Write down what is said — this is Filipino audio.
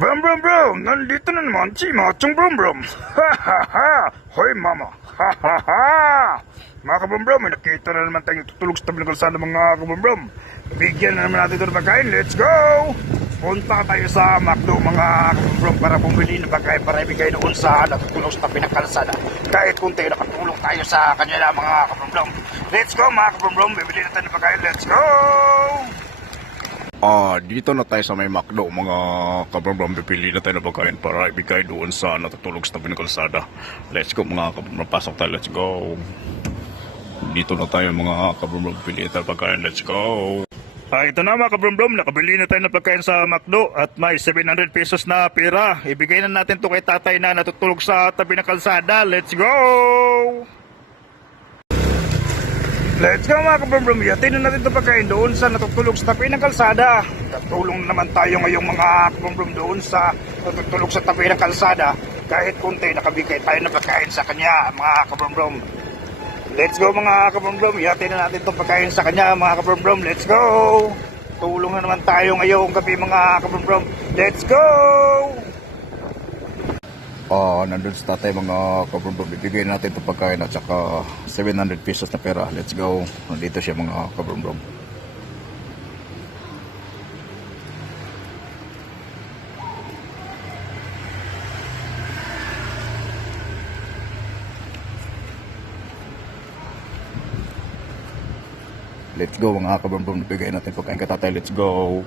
Brum brum brum, nandito na naman si Machong Brum Brum. Ha ha ha! Hoy mama! Ha ha ha! Mga kabrum brum, may nakita na naman tayong tutulog sa tabi ng kalsada mga kabrum brum. Bigyan na naman natin ito ng pagkain. Let's go! Punta tayo sa McDo mga kabrum brum para bumili ng pagkain para ibigay doon sa natutulog sa tabi ng kalsada. Kahit kunti nakatulong tayo sa kanila mga kabrum brum. Let's go mga kabrum brum, bibili na tayo ng pagkain. Let's go! Ah, dito na tayo sa may McDo, mga kabrombrom. Pipili na tayo ng pagkain para ibigay doon sa natutulog sa tabi ng kalsada. Let's go, mga kabrombrom. Pasok tayo, let's go. Dito na tayo, mga kabrombrom. Pipili tayo pagkain, let's go. Ah, ito na mga kabrombrom. Nakabili na tayo ng pagkain sa McDo at may 700 pesos na pera. Ibigay na natin to kay tatay na natutulog sa tabi ng kalsada. Let's go! Let's go mga kabrombrom, yatin na natin ito pagkain doon sa natutulog sa tabi ng kalsada. Katulong naman tayo ngayong mga kabrombrom doon sa natutulog sa tabi ng kalsada. Kahit kunti, nakabigay tayo ng pagkain sa kanya, mga kabrombrom. Let's go mga kabrombrom, yatin na natin itong pagkain sa kanya, mga kabrombrom. Let's go! Tulong na naman tayo ngayong gabi mga kabrombrom. Let's go! Ah, nandun sa tatay mga kabrombrom. Bibigay natin itong pagkain at saka 700 pesos na pera. Let's go. Nandito siya mga kabrombrom. Let's go mga kabrombrom. Bibigay natin pagkain kay tatay. Let's go.